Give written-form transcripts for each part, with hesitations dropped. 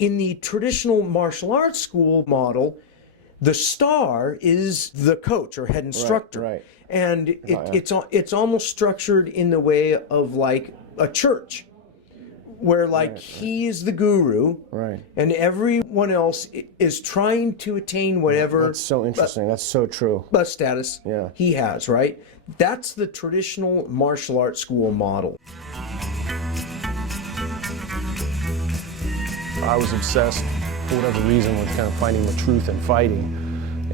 In the traditional martial arts school model, the star is the coach or head instructor. Right. And it's almost structured in the way of like a church, where like he's the guru, and everyone else is trying to attain whatever. That's so interesting. That's so true. Status he has, right? That's the traditional martial arts school model. I was obsessed, for whatever reason, with kind of finding the truth in fighting.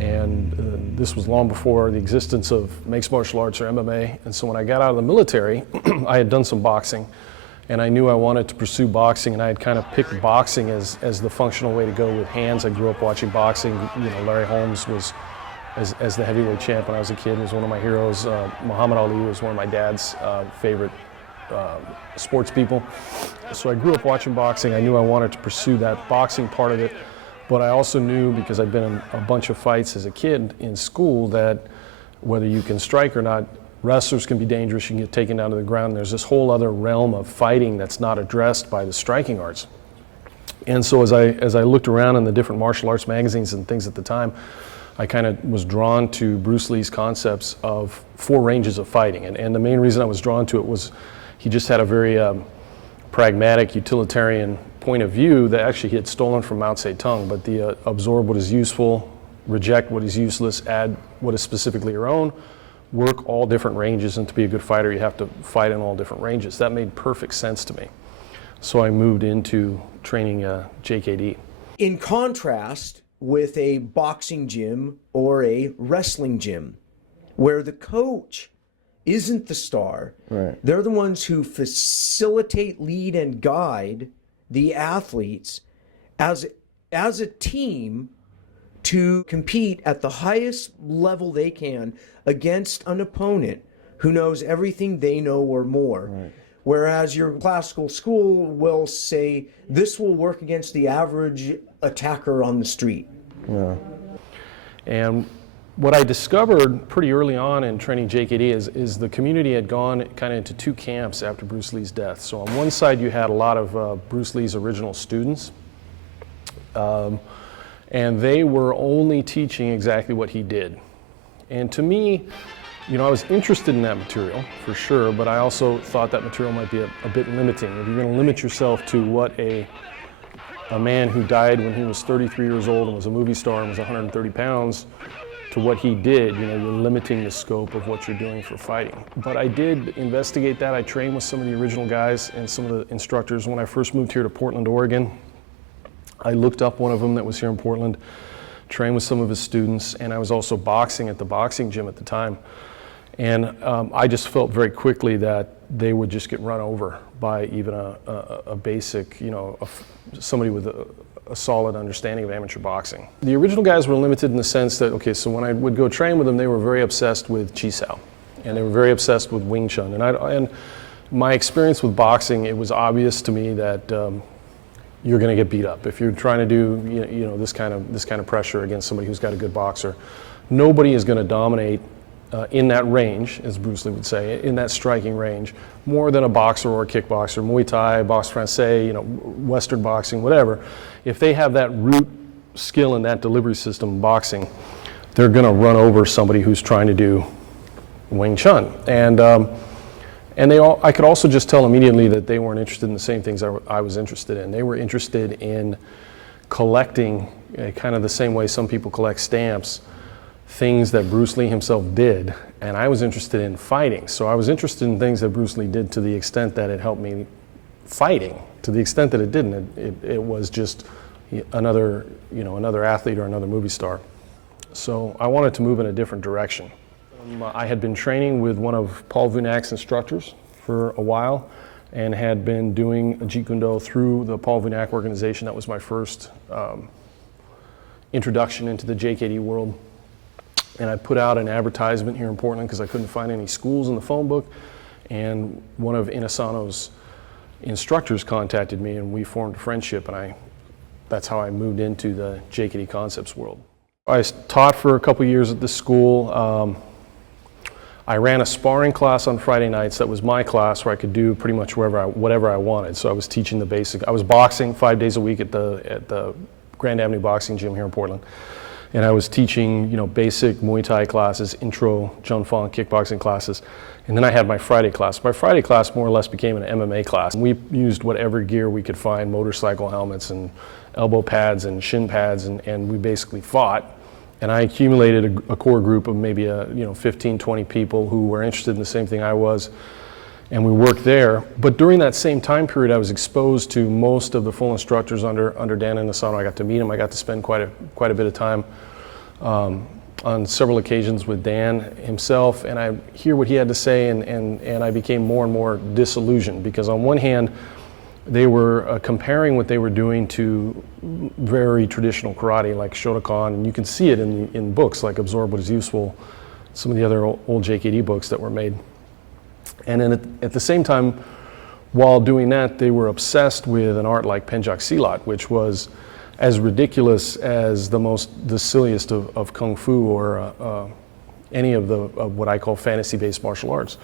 And this was long before the existence of mixed martial arts or MMA. And so when I got out of the military, I had done some boxing. And I knew I wanted to pursue boxing, and I had kind of picked boxing as the functional way to go with hands. I grew up watching boxing. You know, Larry Holmes was, as the heavyweight champ when I was a kid, was one of my heroes. Muhammad Ali was one of my dad's favorite sports people. So I grew up watching boxing. I knew I wanted to pursue that boxing part of it, but I also knew, because I'd been in a bunch of fights as a kid in school, that whether you can strike or not, wrestlers can be dangerous. You can get taken down to the ground. There's this whole other realm of fighting that's not addressed by the striking arts. And so as I looked around in the different martial arts magazines and things at the time, I kind of was drawn to Bruce Lee's concepts of 4 ranges of fighting. And the main reason I was drawn to it was he just had a very pragmatic, utilitarian point of view that actually he had stolen from Mao Zedong, but the absorb what is useful, reject what is useless, add what is specifically your own, work all different ranges, and to be a good fighter you have to fight in all different ranges. That made perfect sense to me. So I moved into training JKD. In contrast with a boxing gym or a wrestling gym, where the coach isn't the star, they're the ones who facilitate, lead, and guide the athletes as a team to compete at the highest level they can against an opponent who knows everything they know or more. Whereas your classical school will say, this will work against the average attacker on the street. And what I discovered pretty early on in training JKD is the community had gone kind of into 2 camps after Bruce Lee's death. So on one side you had a lot of Bruce Lee's original students, and they were only teaching exactly what he did. And to me, you know, I was interested in that material for sure, but I also thought that material might be a bit limiting. If you're going to limit yourself to what a man who died when he was 33 years old and was a movie star and was 130 pounds to what he did, you know, you're limiting the scope of what you're doing for fighting. But I did investigate that. I trained with some of the original guys and some of the instructors. When I first moved here to Portland, Oregon, I looked up one of them that was here in Portland, trained with some of his students, and I was also boxing at the boxing gym at the time. And I just felt very quickly that they would just get run over by even a basic, you know, somebody with a solid understanding of amateur boxing. The original guys were limited in the sense that, okay, so when I would go train with them, they were very obsessed with Chi Sao, and they were very obsessed with Wing Chun. And my experience with boxing, it was obvious to me that you're going to get beat up if you're trying to do you know this kind of pressure against somebody who's got a good boxer. Nobody is going to dominate in that range, as Bruce Lee would say, in that striking range, more than a boxer or a kickboxer, Muay Thai, boxe français, you know, Western boxing, whatever. If they have that root skill in that delivery system in boxing, they're going to run over somebody who's trying to do Wing Chun. And I could also just tell immediately that they weren't interested in the same things I was interested in. They were interested in collecting, kind of the same way some people collect stamps, things that Bruce Lee himself did, and I was interested in fighting. So I was interested in things that Bruce Lee did to the extent that it helped me fighting. To the extent that it didn't, it was just another athlete or another movie star. So I wanted to move in a different direction. I had been training with one of Paul Vunak's instructors for a while and had been doing Jeet Kune Do through the Paul Vunak organization. That was my first introduction into the JKD world. And I put out an advertisement here in Portland because I couldn't find any schools in the phone book. And one of Inasano's instructors contacted me and we formed a friendship, and that's how I moved into the Jeet Kune Do concepts world. I taught for a couple years at this school. I ran a sparring class on Friday nights. That was my class where I could do pretty much whatever I wanted. So I was teaching the basic. I was boxing 5 days a week at the Grand Avenue Boxing Gym here in Portland. And I was teaching, basic Muay Thai classes, intro, Jun Fong kickboxing classes. And then I had my Friday class. My Friday class more or less became an MMA class. We used whatever gear we could find, motorcycle helmets and elbow pads and shin pads, and we basically fought. And I accumulated a core group of maybe 15, 20 people who were interested in the same thing I was, and we worked there. But during that same time period, I was exposed to most of the full instructors under Dan Inosanto. I got to meet him. I got to spend quite a bit of time on several occasions with Dan himself, and I hear what he had to say, and I became more and more disillusioned, because on one hand, they were comparing what they were doing to very traditional karate like Shotokan, and you can see it in books like Absorb What Is Useful, some of the other old JKD books that were made. And then at the same time, while doing that, they were obsessed with an art like Penjak Silat, which was as ridiculous as the silliest of Kung Fu or any of what I call fantasy-based martial arts.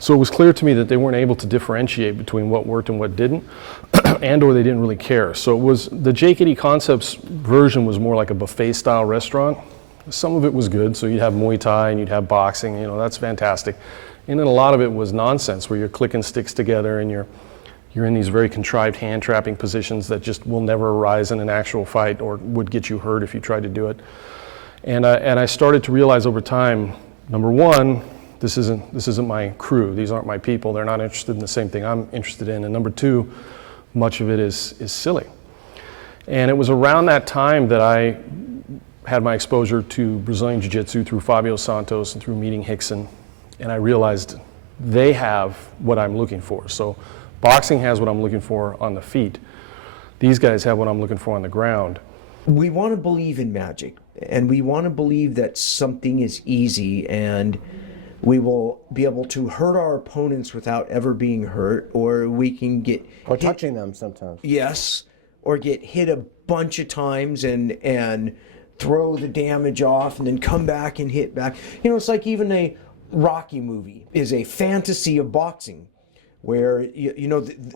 So it was clear to me that they weren't able to differentiate between what worked and what didn't, or they didn't really care. So it was, the Jeet Kune Do concepts version was more like a buffet-style restaurant. Some of it was good, so you'd have Muay Thai and you'd have boxing, that's fantastic. And then a lot of it was nonsense, where you're clicking sticks together and you're in these very contrived hand-trapping positions that just will never arise in an actual fight or would get you hurt if you tried to do it. And I started to realize over time, number one, this isn't my crew. These aren't my people. They're not interested in the same thing I'm interested in. And number two, much of it is silly. And it was around that time that I had my exposure to Brazilian Jiu-Jitsu through Fabio Santos and through meeting Hickson. And I realized they have what I'm looking for. So boxing has what I'm looking for on the feet. These guys have what I'm looking for on the ground. We want to believe in magic, and we want to believe that something is easy and we will be able to hurt our opponents without ever being hurt, or we can get or touching them sometimes. Yes, or get hit a bunch of times and throw the damage off and then come back and hit back. It's like even a Rocky movie is a fantasy of boxing, where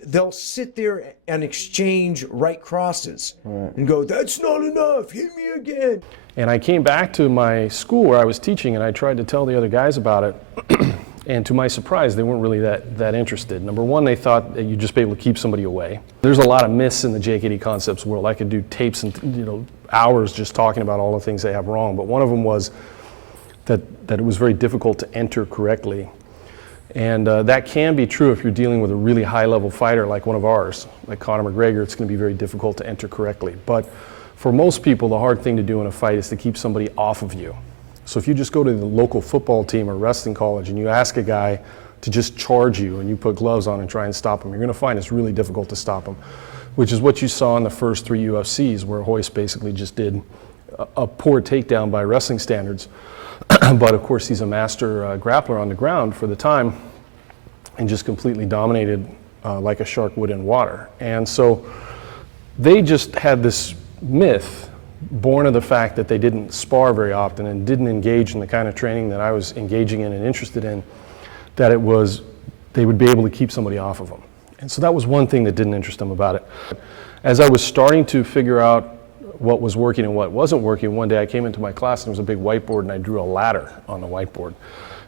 they'll sit there and exchange right crosses and go, "That's not enough, hit me again." And I came back to my school where I was teaching, and I tried to tell the other guys about it. And to my surprise, they weren't really that interested. Number one, they thought that you'd just be able to keep somebody away. There's a lot of myths in the Jeet Kune Do concepts world. I could do tapes and hours just talking about all the things they have wrong. But one of them was that it was very difficult to enter correctly. And that can be true if you're dealing with a really high-level fighter like one of ours, like Conor McGregor. It's going to be very difficult to enter correctly. But for most people, the hard thing to do in a fight is to keep somebody off of you. So if you just go to the local football team or wrestling college and you ask a guy to just charge you and you put gloves on and try and stop him, you're going to find it's really difficult to stop him, which is what you saw in the first 3 UFCs, where Hoist basically just did a poor takedown by wrestling standards. But of course, he's a master grappler on the ground for the time and just completely dominated like a shark would in water. And so they just had this myth born of the fact that they didn't spar very often and didn't engage in the kind of training that I was engaging in and interested in, that they would be able to keep somebody off of them. And so that was one thing that didn't interest them about it. As I was starting to figure out what was working and what wasn't working, one day I came into my class and there was a big whiteboard and I drew a ladder on the whiteboard.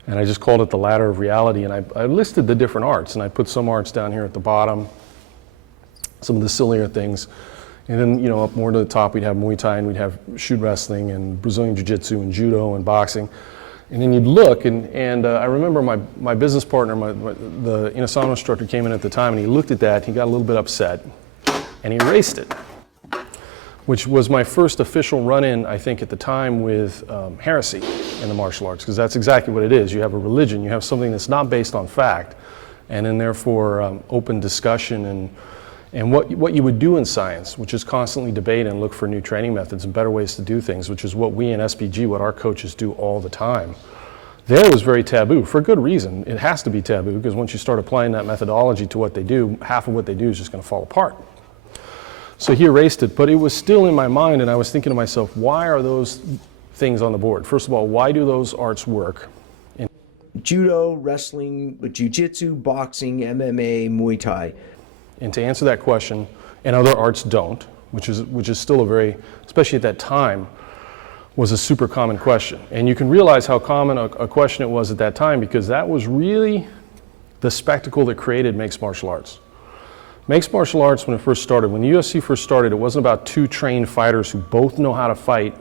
And I just called it the ladder of reality, and I listed the different arts, and I put some arts down here at the bottom, some of the sillier things. And then, up more to the top, we'd have Muay Thai, and we'd have shoot wrestling, and Brazilian Jiu-Jitsu, and Judo, and boxing. And then you'd look, and I remember my business partner, the Inosanto instructor came in at the time, and he looked at that, he got a little bit upset, and he erased it, which was my first official run-in, I think, at the time with heresy in the martial arts, because that's exactly what it is. You have a religion, you have something that's not based on fact, and then therefore open discussion and what you would do in science, which is constantly debate and look for new training methods and better ways to do things, which is what we in SBG, what our coaches do all the time. there was very taboo, for good reason. It has to be taboo, because once you start applying that methodology to what they do, half of what they do is just going to fall apart. So he erased it, but it was still in my mind, and I was thinking to myself, why are those things on the board? First of all, why do those arts work? Judo, wrestling, jiu-jitsu, boxing, MMA, Muay Thai. And to answer that question, and other arts don't, which is still a very, especially at that time, was a super common question. And you can realize how common a question it was at that time, because that was really the spectacle that created mixed martial arts. Mixed martial arts, when it first started, when the UFC first started, it wasn't about two trained fighters who both know how to fight,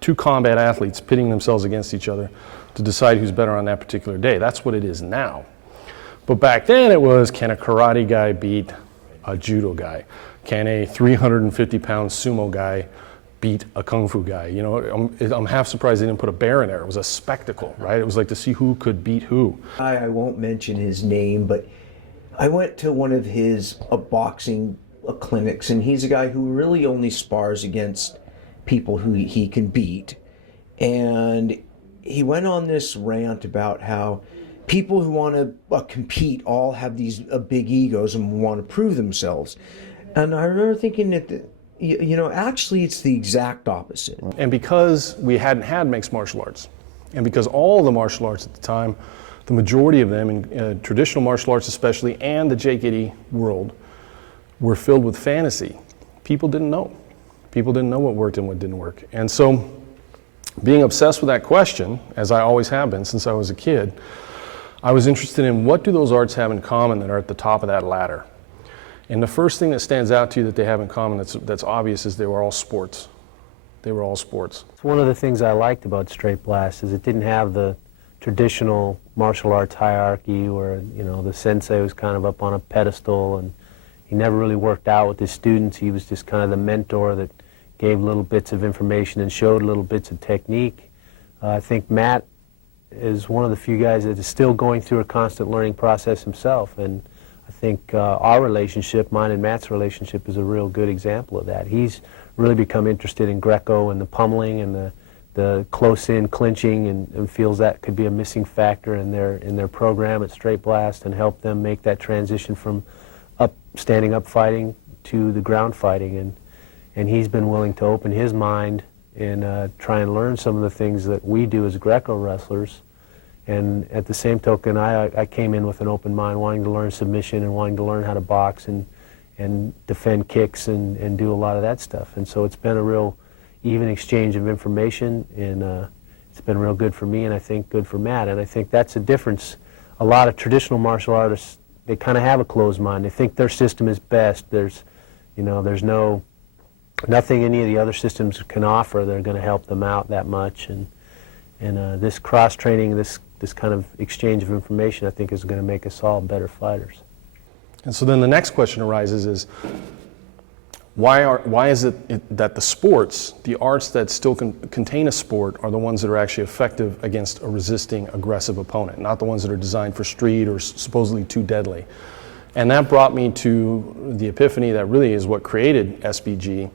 two combat athletes pitting themselves against each other to decide who's better on that particular day. That's what it is now. But back then it was, can a karate guy beat a judo guy? Can a 350-pound sumo guy beat a kung fu guy? You know, I'm half surprised they didn't put a bear in there. It was a spectacle, right? It was like to see who could beat who. I won't mention his name, but I went to one of his boxing clinics, and he's a guy who really only spars against people who he can beat. And he went on this rant about how people who want to compete all have these big egos and want to prove themselves. And I remember thinking that, you know, actually it's the exact opposite. And because we hadn't had mixed martial arts, and because all the martial arts at the time, the majority of them, in traditional martial arts especially, and the JKD world, were filled with fantasy, people didn't know. People didn't know what worked and what didn't work. And so, being obsessed with that question, as I always have been since I was a kid, I was interested in what do those arts have in common that are at the top of that ladder. And the first thing that stands out to you that they have in common that's obvious is they were all sports. They were all sports. One of the things I liked about Straight Blast is it didn't have the traditional martial arts hierarchy where, you know, the sensei was kind of up on a pedestal and he never really worked out with his students. He was just kind of the mentor that gave little bits of information and showed little bits of technique. I think Matt is one of the few guys that is still going through a constant learning process himself, and I think our relationship, mine and Matt's relationship, is a real good example of that. He's really become interested in Greco and the pummeling and the close-in clinching, and feels that could be a missing factor in their program at Straight Blast and help them make that transition from standing up fighting to the ground fighting. And he's been willing to open his mind and try and learn some of the things that we do as Greco wrestlers. And at the same token, I came in with an open mind, wanting to learn submission and wanting to learn how to box and defend kicks and do a lot of that stuff. And so it's been a real even exchange of information, and it's been real good for me, and I think good for Matt. And I think that's a difference. A lot of traditional martial artists, they kind of have a closed mind. They think their system is best. There's nothing any of the other systems can offer that are going to help them out that much. And this cross-training, this kind of exchange of information, I think is going to make us all better fighters. And so then the next question arises is, why is it that the sports, the arts that still contain a sport, are the ones that are actually effective against a resisting, aggressive opponent, not the ones that are designed for street or supposedly too deadly? And that brought me to the epiphany that really is what created SBG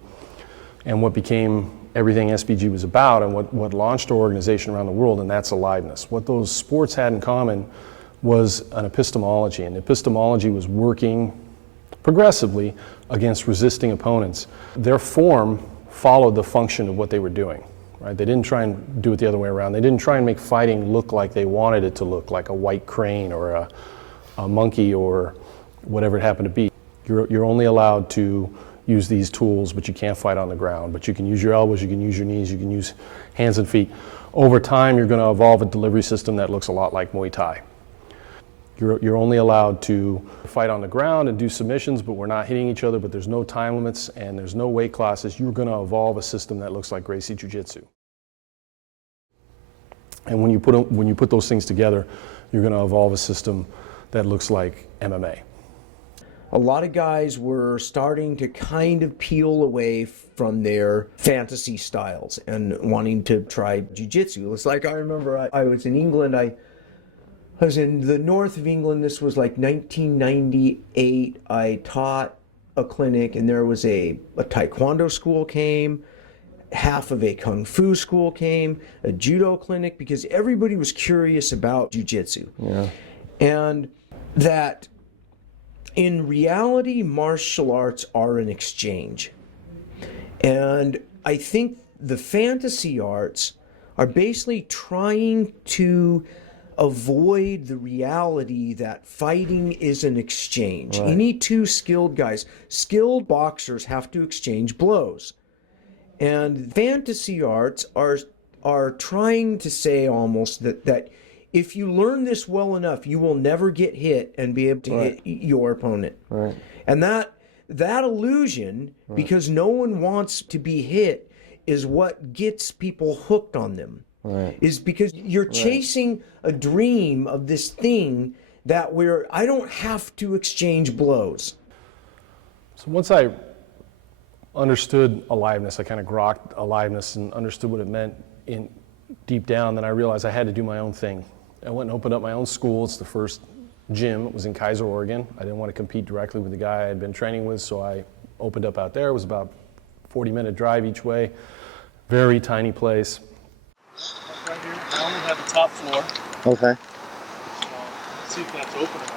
and what became everything SBG was about, and what launched our organization around the world, and that's Aliveness. What those sports had in common was an epistemology, and epistemology was working progressively against resisting opponents. Their form followed the function of what they were doing, right? They didn't try and do it the other way around. They didn't try and make fighting look like they wanted it to look, like a white crane or a monkey or whatever it happened to be. You're only allowed to use these tools, but you can't fight on the ground. But you can use your elbows, you can use your knees, you can use hands and feet. Over time, you're going to evolve a delivery system that looks a lot like Muay Thai. You're only allowed to fight on the ground and do submissions, but we're not hitting each other, but there's no time limits and there's no weight classes. You're going to evolve a system that looks like Gracie Jiu-Jitsu. And when you put those things together, you're going to evolve a system that looks like MMA. A lot of guys were starting to kind of peel away from their fantasy styles and wanting to try jiu-jitsu. It's like, I remember I was in England, I was in the north of England. This was like 1998. I taught a clinic, and there was a taekwondo school came, half of a kung fu school came, a judo clinic, because everybody was curious about jiu-jitsu. Yeah. And that in reality, martial arts are an exchange. And I think the fantasy arts are basically trying to avoid the reality that fighting is an exchange. Right. You need two skilled guys. Skilled boxers have to exchange blows. And fantasy arts are trying to say almost that if you learn this well enough, you will never get hit and be able to hit your opponent. Right. And that illusion, because no one wants to be hit, is what gets people hooked on them. Right. Is because you're chasing a dream of this thing that where I don't have to exchange blows. So once I understood aliveness, I kind of grokked aliveness and understood what it meant in deep down, then I realized I had to do my own thing. I went and opened up my own school. It's the first gym. It was in Couture, Oregon. I didn't want to compete directly with the guy I had been training with, so I opened up out there. It was about a 40-minute drive each way. Very tiny place. Right here, I only have the top floor. Okay. Let's see if that's open or not.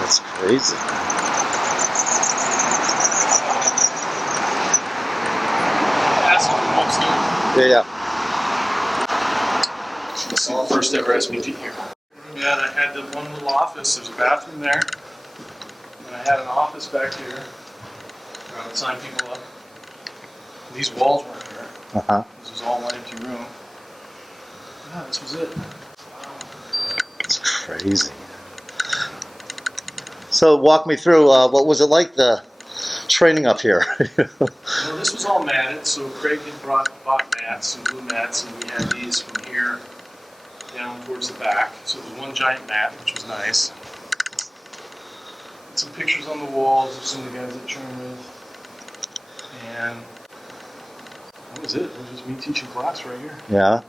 That's crazy. Ask him from upstairs. Yeah. This is the first ever SBG here. Yeah, I had the one little office. There's a bathroom there. And I had an office back here where I would sign people up. These walls weren't here. Uh-huh. This was all one empty room. Yeah, this was it. It's crazy. So walk me through, what was it like, the training up here? Well, this was all matted, so Craig had bought mats and blue mats, and we had these from here down towards the back. So it was one giant mat, which was nice. Some pictures on the walls of some of the guys I trained with. And that was it. It was just me teaching class right here. Yeah.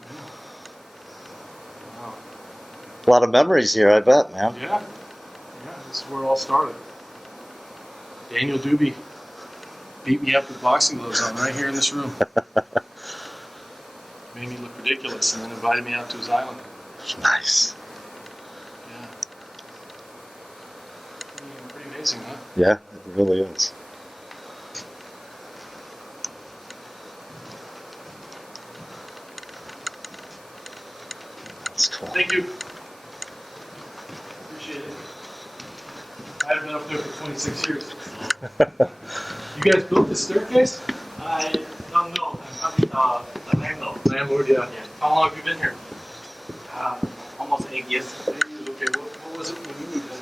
Wow. A lot of memories here, I bet, man. Yeah. Yeah, this is where it all started. Daniel Doobie beat me up with boxing gloves on right here in this room. Made me look ridiculous and then invited me out to his island. Nice. Yeah. Pretty amazing, huh? Yeah, it really is. That's cool. Thank you. Appreciate it. I haven't been up there for 26 years. You guys built this staircase? I don't know. I'm the landlord. Landlord, yeah. Yeah. How long have you been here? Almost 8 years. 8 years, okay. What was it when you moved in?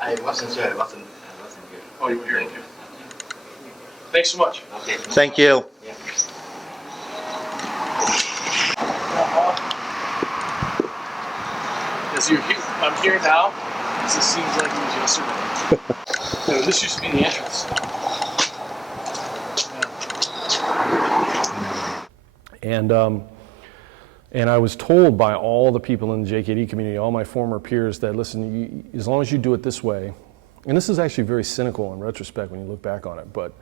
I wasn't sure. I wasn't here. Oh, you were here, okay. Thanks so much. Okay. Thank you. Yeah. As I'm here now, this seems like it was yesterday. No, this used to be the entrance. Yeah. And I was told by all the people in the JKD community, all my former peers, that listen, as long as you do it this way, and this is actually very cynical in retrospect when you look back on it, but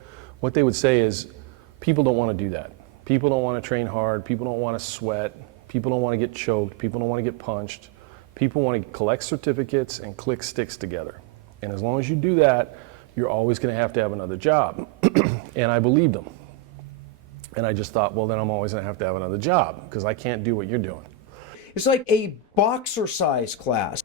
what they would say is people don't want to do that. People don't want to train hard. People don't want to sweat. People don't want to get choked. People don't want to get punched. People want to collect certificates and click sticks together. And as long as you do that, you're always going to have another job. And I believed them. And I just thought, well, then I'm always going to have another job because I can't do what you're doing. It's like a boxer size class.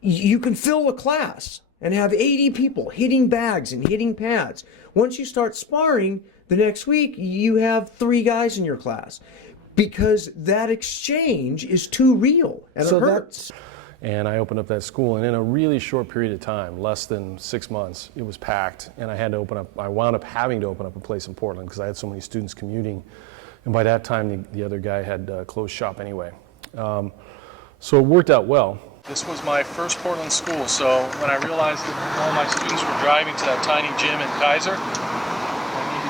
You can fill a class and have 80 people hitting bags and hitting pads. Once you start sparring, the next week you have 3 guys in your class because that exchange is too real and So it hurts. And I opened up that school, and in a really short period of time, less than 6 months, it was packed, and I wound up having to open up a place in Portland because I had so many students commuting, and by that time the other guy had closed shop anyway. So it worked out well. This was my first Portland school, so when I realized that all my students were driving to that tiny gym in Kaiser,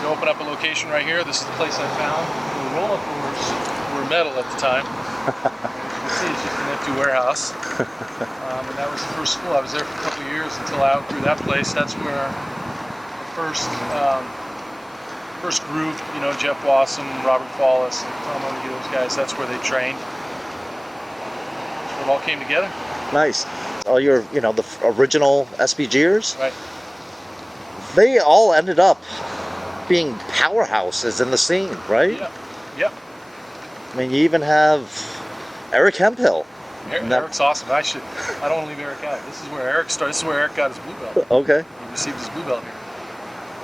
to open up a location right here. This is the place I found. The roll-up doors were metal at the time. You can see it's just an empty warehouse. And that was the first school. I was there for a couple of years until I outgrew that place. That's where the first group, you know, Jeff Wassum, Robert Follis, and Tom Onegi, those guys, that's where they trained. That's where it all came together. Nice. All your, you know, the original SBGers, Right. they all ended up being powerhouses in the scene, right? Yeah. Yep. I mean, you even have Eric Hemphill. Eric's awesome. I don't want to leave Eric out. This is where Eric started. This is where Eric got his blue belt. Okay. He received his blue belt here.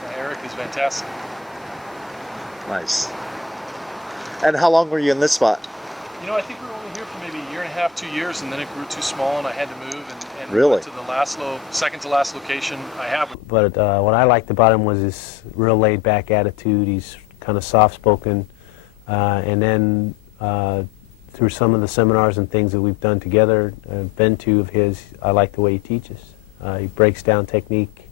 Yeah, Eric is fantastic. Nice. And how long were you in this spot? You know, I think we were only here for maybe a year and a half, 2 years, and then it grew too small, and I had to move and Really? went to the second to last location I have. But what I liked about him was his real laid-back attitude. He's kind of soft-spoken, and then through some of the seminars and things that we've done together, been to of his, I like the way he teaches. He breaks down technique.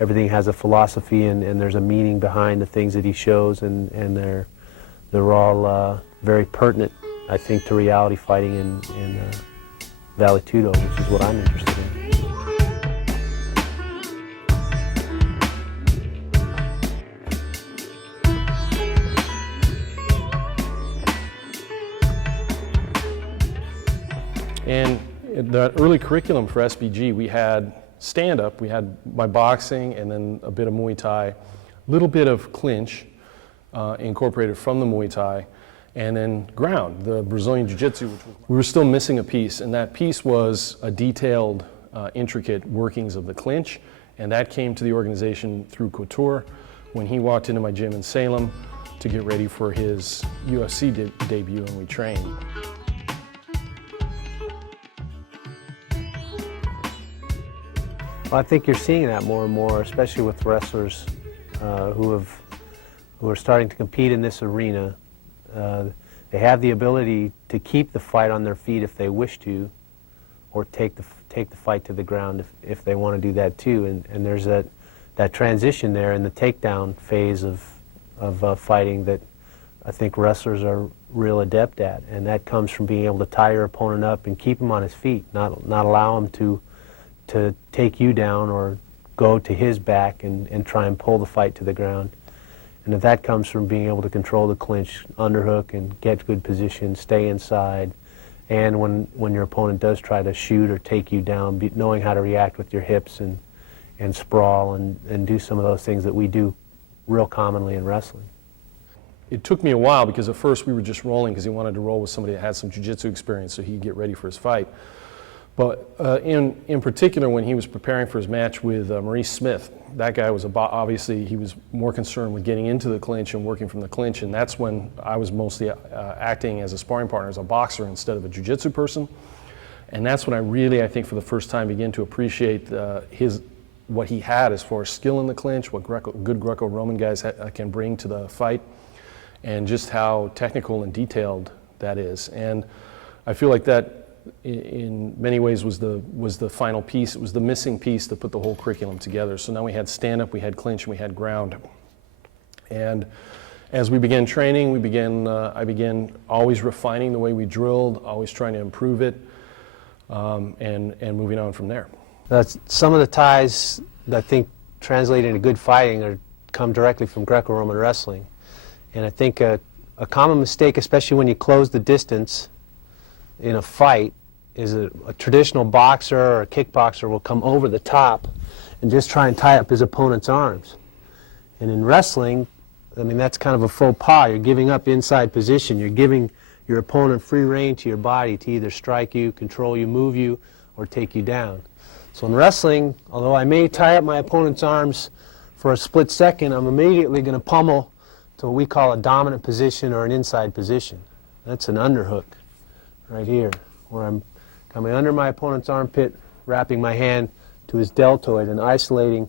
Everything has a philosophy, and there's a meaning behind the things that he shows, and they're all very pertinent, I think, to reality fighting in Vale Tudo, which is what I'm interested in. And the early curriculum for SBG, we had stand-up, we had my boxing, and then a bit of Muay Thai, a little bit of clinch incorporated from the Muay Thai, and then ground, the Brazilian Jiu-Jitsu. We were still missing a piece, and that piece was a detailed, intricate workings of the clinch, and that came to the organization through Couture when he walked into my gym in Salem to get ready for his UFC debut, and we trained. Well, I think you're seeing that more and more, especially with wrestlers who are starting to compete in this arena. They have the ability to keep the fight on their feet if they wish to, or take the fight to the ground if they want to do that too. And there's that transition there in the takedown phase of fighting that I think wrestlers are real adept at, and that comes from being able to tie your opponent up and keep him on his feet, not allow him to take you down or go to his back and try and pull the fight to the ground. And if that comes from being able to control the clinch, underhook, and get good position, stay inside, and when your opponent does try to shoot or take you down, knowing how to react with your hips and sprawl and do some of those things that we do real commonly in wrestling. It took me a while because at first we were just rolling because he wanted to roll with somebody that had some jiu-jitsu experience so he'd get ready for his fight. But in particular, when he was preparing for his match with Maurice Smith, that guy was obviously, he was more concerned with getting into the clinch and working from the clinch, and that's when I was mostly acting as a sparring partner, as a boxer instead of a jiu-jitsu person. And that's when I think for the first time began to appreciate what he had as far as skill in the clinch, what good Greco-Roman guys can bring to the fight, and just how technical and detailed that is. And I feel like that in many ways was the final piece. It was the missing piece to put the whole curriculum together. So now we had stand-up, we had clinch, and we had ground. And as we began training, I began always refining the way we drilled, always trying to improve it, and moving on from there. That's some of the ties that I think translate into good fighting come directly from Greco-Roman wrestling. And I think a common mistake, especially when you close the distance in a fight, is a traditional boxer or a kickboxer will come over the top and just try and tie up his opponent's arms. And in wrestling, I mean, that's kind of a faux pas. You're giving up inside position. You're giving your opponent free rein to your body to either strike you, control you, move you, or take you down. So in wrestling, although I may tie up my opponent's arms for a split second, I'm immediately going to pummel to what we call a dominant position or an inside position. That's an underhook right here, where I'm coming under my opponent's armpit, wrapping my hand to his deltoid and isolating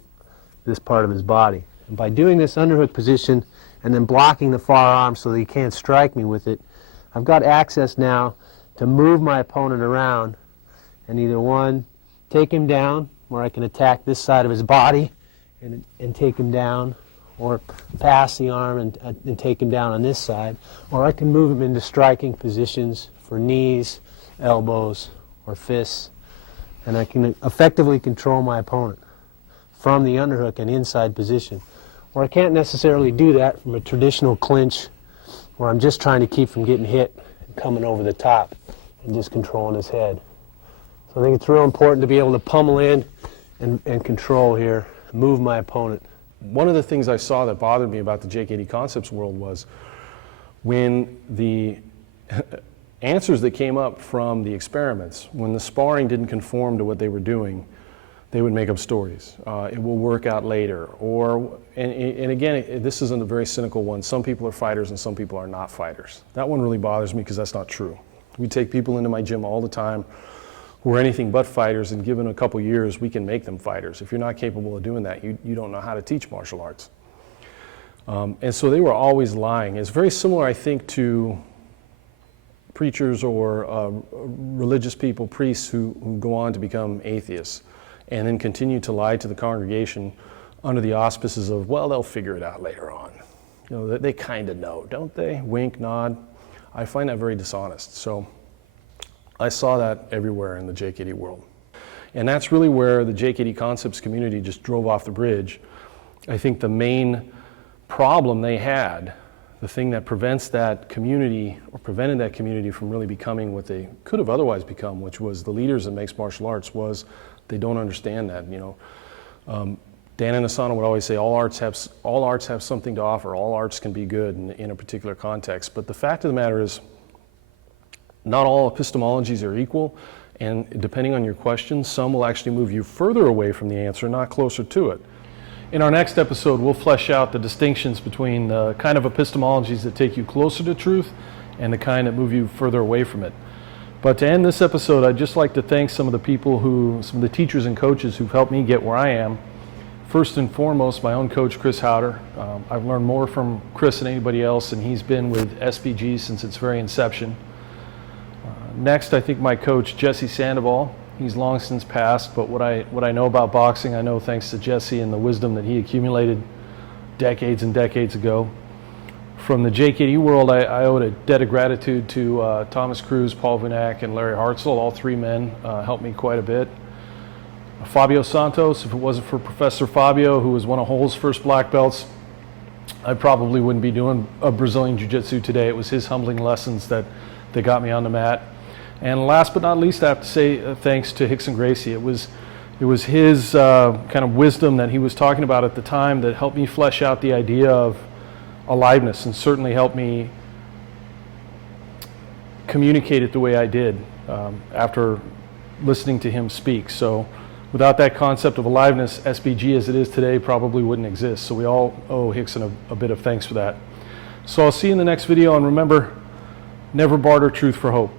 this part of his body. And by doing this underhook position and then blocking the far arm so that he can't strike me with it, I've got access now to move my opponent around and either take him down, where I can attack this side of his body and take him down, or pass the arm and take him down on this side, or I can move him into striking positions for knees, elbows, or fists, and I can effectively control my opponent from the underhook and inside position. Or I can't necessarily do that from a traditional clinch where I'm just trying to keep from getting hit and coming over the top and just controlling his head. So I think it's real important to be able to pummel in and control here, move my opponent. One of the things I saw that bothered me about the JKD Concepts world was when the answers that came up from the experiments, when the sparring didn't conform to what they were doing, they would make up stories. It will work out later. And again, this isn't a very cynical one. Some people are fighters and some people are not fighters. That one really bothers me because that's not true. We take people into my gym all the time who are anything but fighters, and given a couple years, we can make them fighters. If you're not capable of doing that, you don't know how to teach martial arts. And so they were always lying. It's very similar, I think, to preachers or religious people, priests who go on to become atheists and then continue to lie to the congregation under the auspices of, well, they'll figure it out later on. You know, they kind of know, don't they? Wink, nod. I find that very dishonest. So I saw that everywhere in the JKD world. And that's really where the JKD Concepts community just drove off the bridge. I think the main problem they had, the thing that prevents that community or prevented that community from really becoming what they could have otherwise become, which was the leaders in mixed martial arts, was they don't understand that. You know, Dan and Asano would always say all arts have something to offer. All arts can be good in a particular context. But the fact of the matter is, not all epistemologies are equal, and depending on your question, some will actually move you further away from the answer, not closer to it. In our next episode, we'll flesh out the distinctions between the kind of epistemologies that take you closer to truth and the kind that move you further away from it. But to end this episode, I'd just like to thank some of the people some of the teachers and coaches who've helped me get where I am. First and foremost, my own coach, Chris Haueter. I've learned more from Chris than anybody else, and he's been with SBG since its very inception. Next, I think my coach, Jesse Sandoval. He's long since passed, but what I know about boxing, I know thanks to Jesse and the wisdom that he accumulated decades and decades ago. From the JKD world, I owed a debt of gratitude to Thomas Cruz, Paul Vunak, and Larry Hartzell. All three men helped me quite a bit. Fabio Santos, if it wasn't for Professor Fabio, who was one of Hull's first black belts, I probably wouldn't be doing a Brazilian Jiu-Jitsu today. It was his humbling lessons that got me on the mat. And last but not least, I have to say thanks to Rickson Gracie. It was his kind of wisdom that he was talking about at the time that helped me flesh out the idea of aliveness, and certainly helped me communicate it the way I did after listening to him speak. So without that concept of aliveness, SBG as it is today probably wouldn't exist. So we all owe Rickson a bit of thanks for that. So I'll see you in the next video, and remember, never barter truth for hope.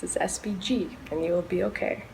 This is SBG, and you will be okay.